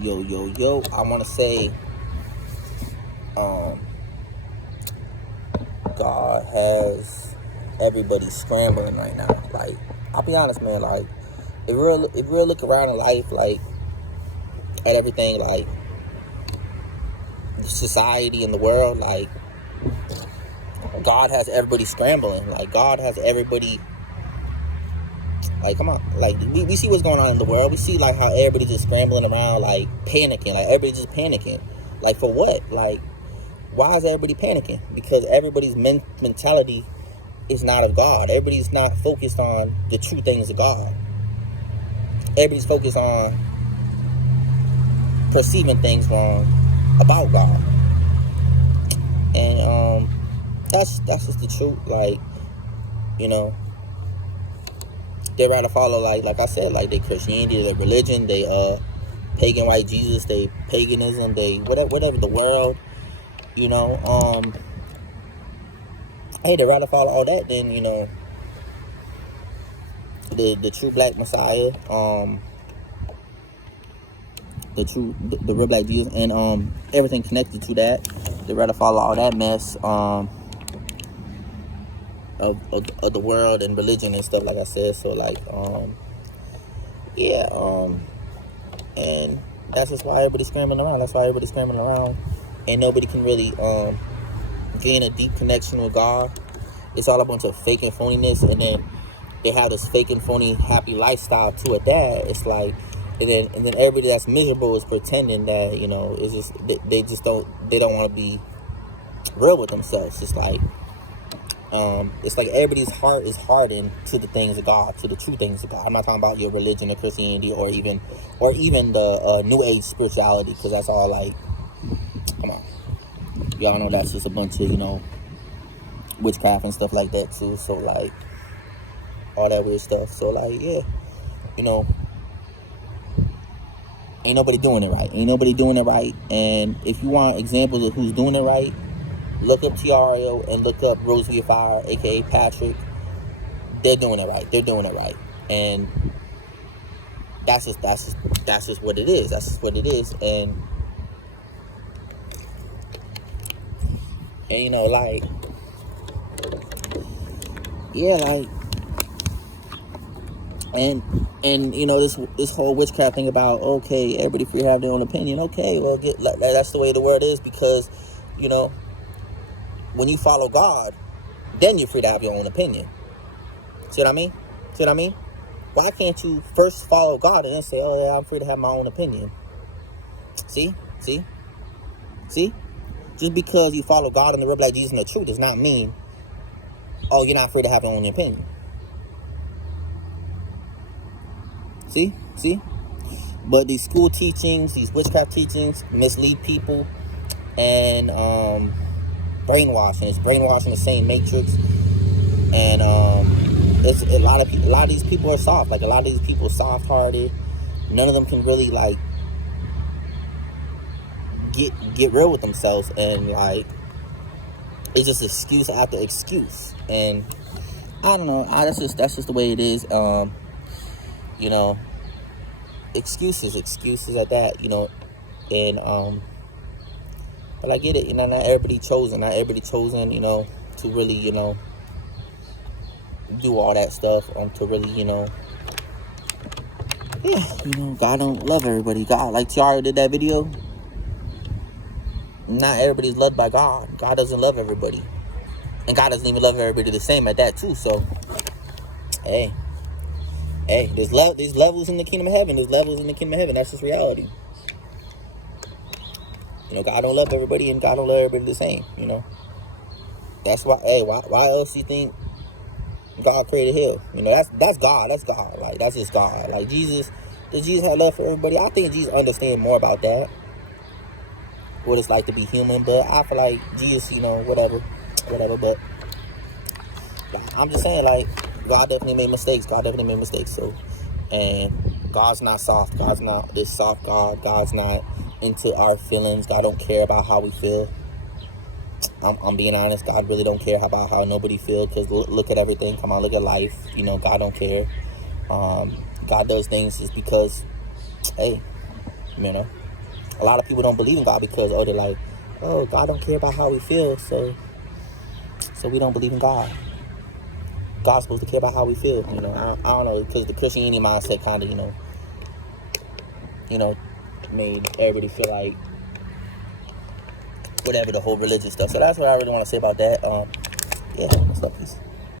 Yo, I want to say, um, God has everybody scrambling right now. Like, I'll be honest, man. Like, if we look around in life, like, at everything, like, society in the world, like, God has everybody scrambling. Like, God has everybody, like, come on. Like, we see what's going on in the world. We see, like, how everybody's just scrambling around, like, panicking. Like, everybody's just panicking. Like, for what? Like, why is everybody panicking? Because everybody's mentality is not of God. Everybody's not focused on the true things of God. Everybody's focused on perceiving things wrong about God. And that's just the truth. Like, you know, they rather follow like I said, like, their Christianity, their religion, they pagan white Jesus, they paganism, they whatever the world, you know, hey, they rather follow all that than, you know, the true black Messiah, the real black Jesus, and everything connected to that. They rather follow all that mess of the world and religion and stuff, like I said. So, like, yeah, and that's just why everybody's scrambling around. That's why everybody's scrambling around, and nobody can really gain a deep connection with God. It's all a bunch of fake and phoniness, and then they have this fake and phony happy lifestyle to it. That it's like, and then everybody that's miserable is pretending that, you know, it's just they don't want to be real with themselves. It's like everybody's heart is hardened to the things of God, to the true things of God. I'm not talking about your religion or Christianity or even the New Age spirituality, because that's all, like, come on, y'all know that's just a bunch of, you know, witchcraft and stuff like that too. So, like, all that weird stuff. So, like, yeah, you know, ain't nobody doing it right. Ain't nobody doing it right. And if you want examples of who's doing it right, look up TRL and look up Rose Via Fire, aka Patrick. They're doing it right. They're doing it right. And that's just what it is. That's just what it is. And you know, like, yeah, like, and you know, this whole witchcraft thing about, okay, everybody free to have their own opinion. Okay, well, that's the way the world is, because, you know, when you follow God, then you're free to have your own opinion. See what I mean? See what I mean? Why can't you first follow God and then say, oh, yeah, I'm free to have my own opinion? See? Just because you follow God and the real black Jesus and the truth does not mean, oh, you're not free to have your own opinion. See? But these school teachings, these witchcraft teachings, mislead people and brainwashing. It's brainwashing the same matrix. And it's a lot of these people are soft. Like, a lot of these people are soft-hearted. None of them can really, like, get real with themselves, and, like, it's just excuse after excuse. And I don't know. That's just the way it is. You know, excuses at that. You know, and but I get it. You know, not everybody chosen. You know, to really, you know, do all that stuff. To really, you know, yeah, you know, God don't love everybody. God, like Tiara did that video. Not everybody's loved by God. God doesn't love everybody, and God doesn't even love everybody the same at that too. So, hey, there's levels in the kingdom of heaven. There's levels in the kingdom of heaven. That's just reality. You know, God don't love everybody, and God don't love everybody the same. You know, that's why. Hey, why else you think God created hell? You know, that's God. That's God. Like, that's just God. Like, Jesus, does Jesus have love for everybody? I think Jesus understands more about that, what it's like to be human. But I feel like Jesus, you know, whatever. But I'm just saying, like, God definitely made mistakes. So, and God's not soft. God's not this soft God. God's not into our feelings. God don't care about how we feel. I'm being honest. God really don't care about how nobody feels, because look at everything. Come on, look at life. You know, God don't care. God does things just because, hey, you know, A lot of people don't believe in God because, they're like, oh, God don't care about how we feel, so we don't believe in God. God's supposed to care about how we feel, I don't know, because the Christianity mindset kind of, made everybody feel like whatever, the whole religious stuff. So that's what I really want to say about that. Yeah, what's up, peace.